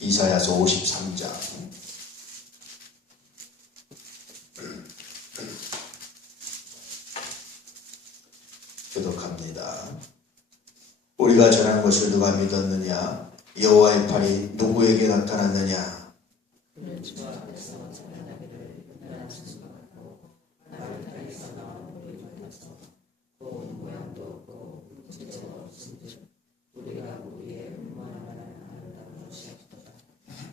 이사야서 53장 교독합니다. 우리가 전한 것을 누가 믿었느냐? 여호와의 팔이 누구에게 나타났느냐?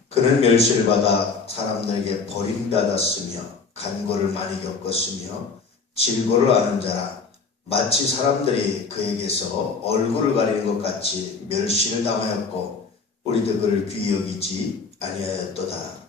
그는 멸시를 받아 사람들에게 버림받았으며 간고를 많이 겪었으며 질고를 아는 자라. 마치 사람들이 그에게서 얼굴을 가리는 것 같이 멸시를 당하였고 우리도 그를 귀히 여기지 아니하였도다.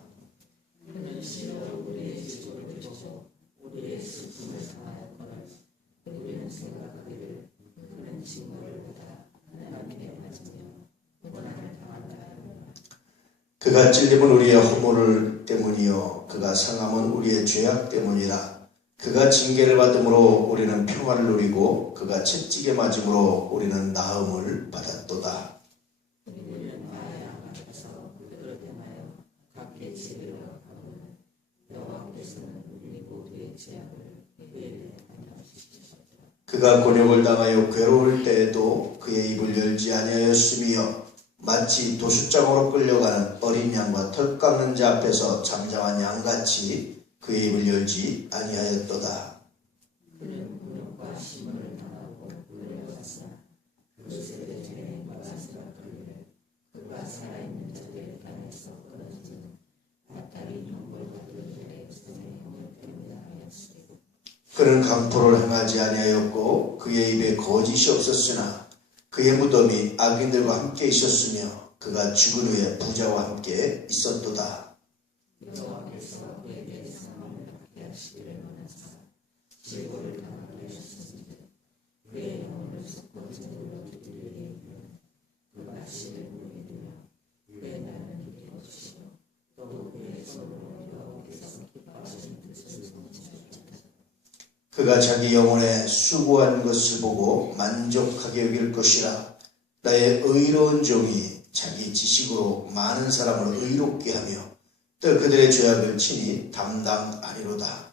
그가 찔림은 우리의 허물 때문이요 그가 상함은 우리의 죄악 때문이라. 그가 징계를 받음으로 우리는 평화를 누리고 그가 채찍에 맞음으로 우리는 나음을 받았도다. 그가 곤욕을 당하여 괴로울 때에도 그의 입을 열지 아니하였으며 마치 도수장으로 끌려가는 어린 양과 털 깎는 자 앞에서 잠잠한 양같이 그의 입을 열지 아니하였도다. 그는 강포를 행하지 아니하였고 그의 입에 거짓이 없었으나 그의 무덤이 악인들과 함께 있었으며 그가 죽은 후에 부자와 함께 있었도다. 그가 자기 영혼에 수고한 것을 보고 만족하게 여길 것이라. 나의 의로운 종이 자기 지식으로 많은 사람을 의롭게 하며 또 그들의 죄악을 친히 담당하리로다.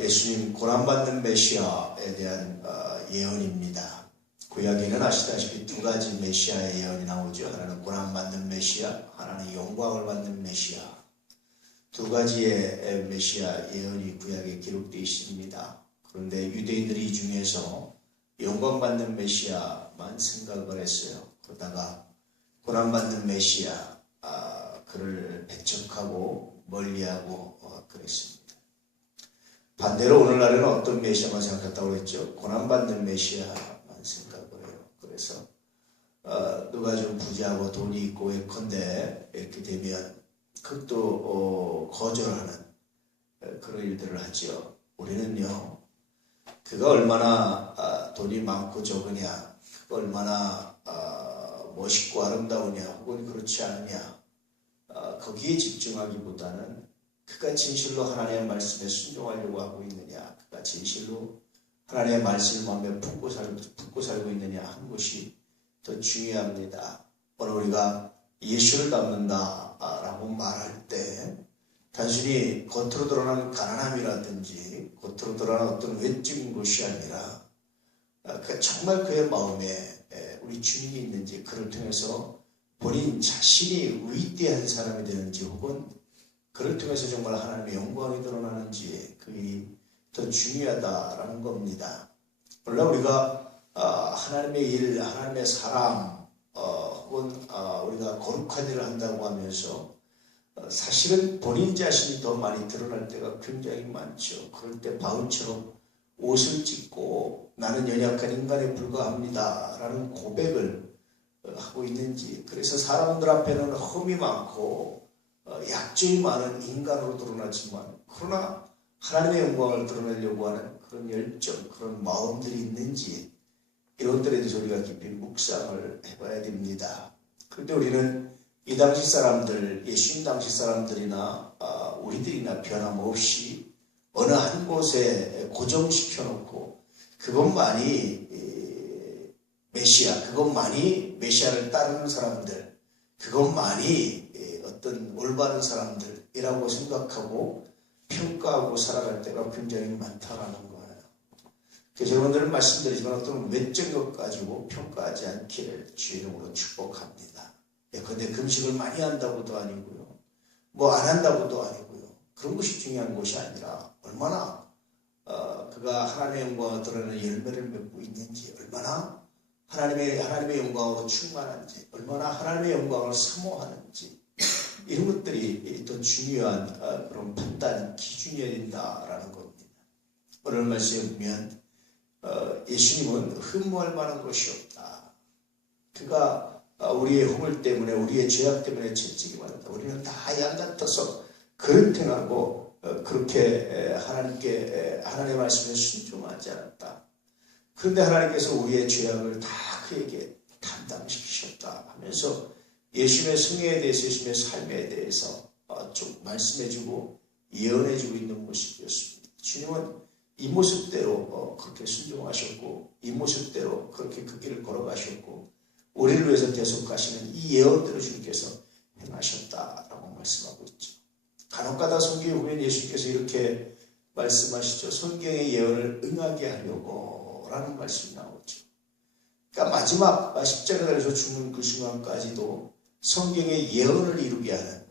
예수님 고난받는 메시아에 대한 예언입니다. 구약에는 아시다시피 두 가지 메시아의 예언이 나오죠. 하나는 고난받는 메시아, 하나는 영광을 받는 메시아. 두 가지의 메시아 예언이 구약에 기록되어 있습니다. 그런데 유대인들이 이 중에서 영광받는 메시아만 생각을 했어요. 그러다가 고난받는 메시아, 그를 배척하고 멀리하고 그랬습니다. 반대로 오늘날에는 어떤 메시아만 생각했다고 그랬죠? 고난받는 메시아만 생각을 해요. 그래서 누가 좀 부자하고 돈이 있고 예컨대 이렇게 되면 그것도 거절하는 그런 일들을 하죠. 우리는요, 그가 얼마나 돈이 많고 적으냐, 그가 얼마나 멋있고 아름다우냐 혹은 그렇지 않느냐, 거기에 집중하기보다는 그가 진실로 하나님의 말씀에 순종하려고 하고 있느냐, 그가 진실로 하나님의 말씀을 마음에 품고 살고 있느냐 하는 것이 더 중요합니다. 오늘 우리가 예수를 닮는다라고 말할 때 단순히 겉으로 드러나는 가난함이라든지 겉으로 드러나는 어떤 외적인 것이 아니라 정말 그의 마음에 우리 주님이 있는지, 그를 통해서 본인 자신이 위대한 사람이 되는지 혹은 그를 통해서 정말 하나님의 영광이 드러나는지, 그게 더 중요하다라는 겁니다. 물론 우리가 하나님의 일, 하나님의 사람, 혹은 우리가 거룩한 일을 한다고 하면서 사실은 본인 자신이 더 많이 드러날 때가 굉장히 많죠. 그럴 때 바울처럼 옷을 찢고 나는 연약한 인간에 불과합니다 라는 고백을 하고 있는지, 그래서 사람들 앞에는 흠이 많고 약점이 많은 인간으로 드러나지만 그러나 하나님의 영광을 드러내려고 하는 그런 열정, 그런 마음들이 있는지 이런 것들에 대해서 우리가 깊이 묵상을 해봐야 됩니다. 그런데 우리는 이 당시 사람들, 예수님 당시 사람들이나 우리들이나 변함없이 어느 한 곳에 고정시켜놓고 그것만이 메시아, 그것만이 메시아를 따르는 사람들, 그것만이 어떤 올바른 사람들이라고 생각하고 평가하고 살아갈 때가 굉장히 많다라는 거예요. 그래서 여러분들은 말씀드리지만 어떤 외적 것 가지고 평가하지 않기를 주의 이름으로 축복합니다. 그런데 금식을 많이 한다고도 아니고요. 뭐 안 한다고도 아니고요. 그런 것이 중요한 것이 아니라 얼마나 그가 하나님의 영광을 드러내는 열매를 맺고 있는지, 얼마나 하나님의 영광으로 충만한지, 얼마나 하나님의 영광을 사모하는지, 이런 것들이 더 중요한 그런 판단 기준이어야 된다라는 겁니다. 오늘 말씀에 보면 예수님은 흠모할 만한 것이 없다. 그가 우리의 허물 때문에, 우리의 죄악 때문에 채찍이 받았다. 우리는 다 양 같아서 그릇 행하고 그렇게 하나님의 말씀에 순종하지 않았다. 그런데 하나님께서 우리의 죄악을 다 그에게 담당시키셨다 하면서 예수님의 성애에 대해서, 예수님의 삶에 대해서 좀 말씀해주고 예언해주고 있는 모습이었습니다. 주님은 이 모습대로 그렇게 순종하셨고, 이 모습대로 그렇게 그 길을 걸어가셨고, 우리를 위해서 계속하시는 이 예언대로 주님께서 행하셨다라고 말씀하고 있죠. 간혹가다 성경에 보면 예수님께서 이렇게 말씀하시죠. 성경의 예언을 응하게 하려고 라는 말씀이 나오죠. 그러니까 마지막 십자가에서 죽는 그 순간까지도 성경의 예언을 이루게 하는,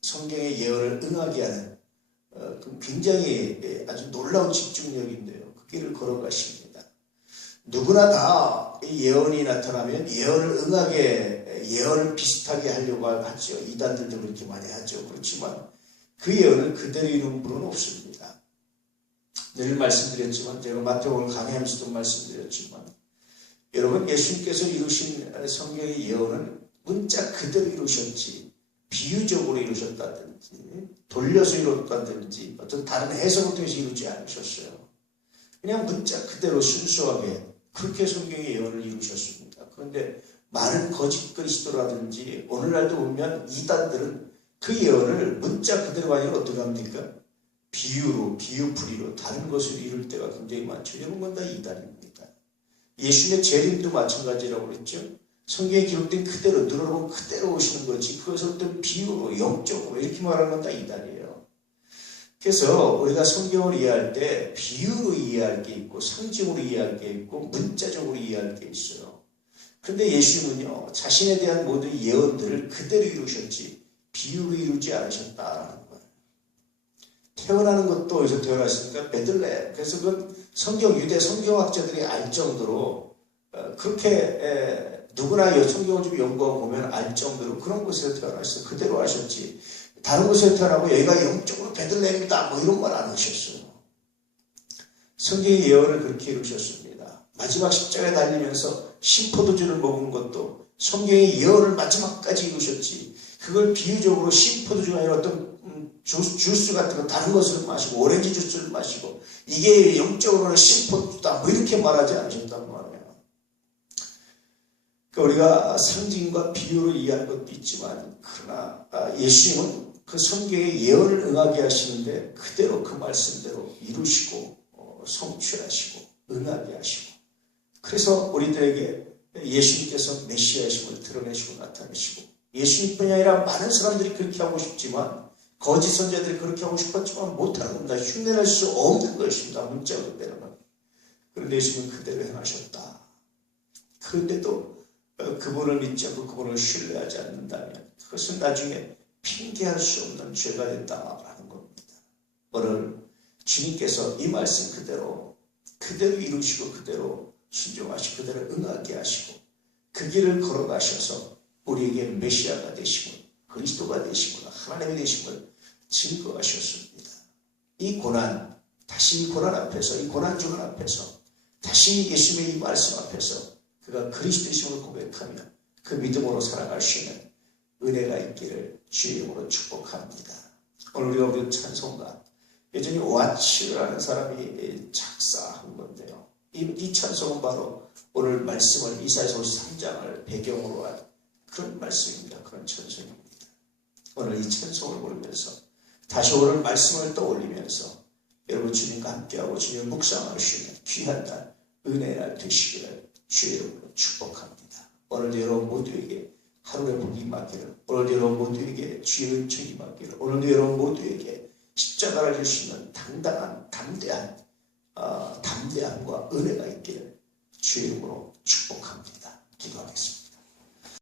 성경의 예언을 응하게 하는 굉장히 아주 놀라운 집중력인데요. 그 길을 걸어가십니다. 누구나 다 예언이 나타나면 예언을 응하게, 예언을 비슷하게 하려고 하죠. 이단들도 그렇게 많이 하죠. 그렇지만 그 예언을 그대로 이루는 분은 없습니다. 늘 말씀드렸지만, 제가 마태복음을 강의하면서도 말씀드렸지만, 여러분, 예수님께서 이루신 성경의 예언은 문자 그대로 이루셨지, 비유적으로 이루셨다든지, 돌려서 이뤘다든지, 어떤 다른 해석을 통해서 이루지 않으셨어요. 그냥 문자 그대로 순수하게 그렇게 성경의 예언을 이루셨습니다. 그런데 많은 거짓 그리스도라든지 오늘날도 보면 이단들은 그 예언을 문자 그대로가 아니라 어떻게 합니까? 비유로, 비유풀이로 다른 것을 이룰 때가 굉장히 많죠. 이런 건 다 이단입니다. 예수님의 재림도 마찬가지라고 그랬죠. 성경에 기록된 그대로, 누러보면 그대로 오시는 거지, 그것을 어떤 비유로, 영적으로 이렇게 말하는 건 다 이단이에요. 그래서 우리가 성경을 이해할 때 비유로 이해할 게 있고, 상징으로 이해할 게 있고, 문자적으로 이해할 게 있어요. 그런데 예수님은요, 자신에 대한 모든 예언들을 그대로 이루셨지 비유로 이루지 않으셨다라는 거예요. 태어나는 것도 어디서 태어났습니까? 베들레헴. 그래서 그 유대 성경학자들이 알 정도로 그렇게 누구나 성경을 좀 연구하고 보면 알 정도로 그런 곳에서 태어났어요. 그대로 하셨지, 다른 곳에서 태어나고 여기가 영적으로 베들레헴이다 뭐 이런 말 안 하셨어요. 성경의 예언을 그렇게 이루셨습니다. 마지막 십자가에 달리면서 신포도주를 먹은 것도 성경의 예언을 마지막까지 이루셨지, 그걸 비유적으로 신포도주가 아니라 어떤 주스 같은 거 다른 것을 마시고 오렌지 주스를 마시고 이게 영적으로는 신포도주다 뭐 이렇게 말하지 않으셨단 말이에요. 그러니까 우리가 상징과 비유로 이해할 것도 있지만, 그러나 예수님은 그 성경의 예언을 응하게 하시는데 그대로 그 말씀대로 이루시고 성취하시고 응하게 하시고, 그래서 우리들에게 예수님께서 메시아이심을 드러내시고 나타내시고, 예수님뿐이 아니라 많은 사람들이 그렇게 하고 싶지만, 거짓 선자들이 그렇게 하고 싶었지만 못하는 겁니다. 흉내낼 수 없는 것입니다. 문자 그대로는. 그런데 예수님은 그대로 행하셨다. 그런데도 그분을 믿지 않고 그분을 신뢰하지 않는다면 그것은 나중에 핑계할 수 없는 죄가 된다라는 겁니다. 오늘 주님께서 이 말씀 그대로 이루시고 그대로 순종하시고 그대로 응하게 하시고 그 길을 걸어가셔서 우리에게 메시아가 되심을, 그리스도가 되심을, 하나님이 되심을 증거하셨습니다. 이 고난, 다시 이 고난 앞에서, 이 고난 주간 앞에서, 다시 예수님의 이 말씀 앞에서 그가 그리스도이심을 고백하며 그 믿음으로 살아갈 수 있는 은혜가 있기를 주의 이름으로 축복합니다. 오늘 우리가 부른 찬송가, 여전히 와치라는 사람이 작사한 건데요. 이 찬송은 바로 오늘 말씀을 이사야서 53장을 배경으로 한 그런 말씀입니다. 그런 찬송입니다. 오늘 이 찬송을 부르면서 다시 오늘 말씀을 떠올리면서 여러분 주님과 함께하고 주님 묵상하시는 귀한 날 은혜의 날 되시기를 주의 이름으로 축복합니다. 오늘도 여러분 모두에게 하루의 복이 임하기를, 오늘도 여러분 모두에게 주의 은총이 임하기를, 오늘도 여러분 모두에게 십자가를 질 수 있는 당당한 담대함과 은혜가 있기를 주의 이름으로 축복합니다. 기도하겠습니다.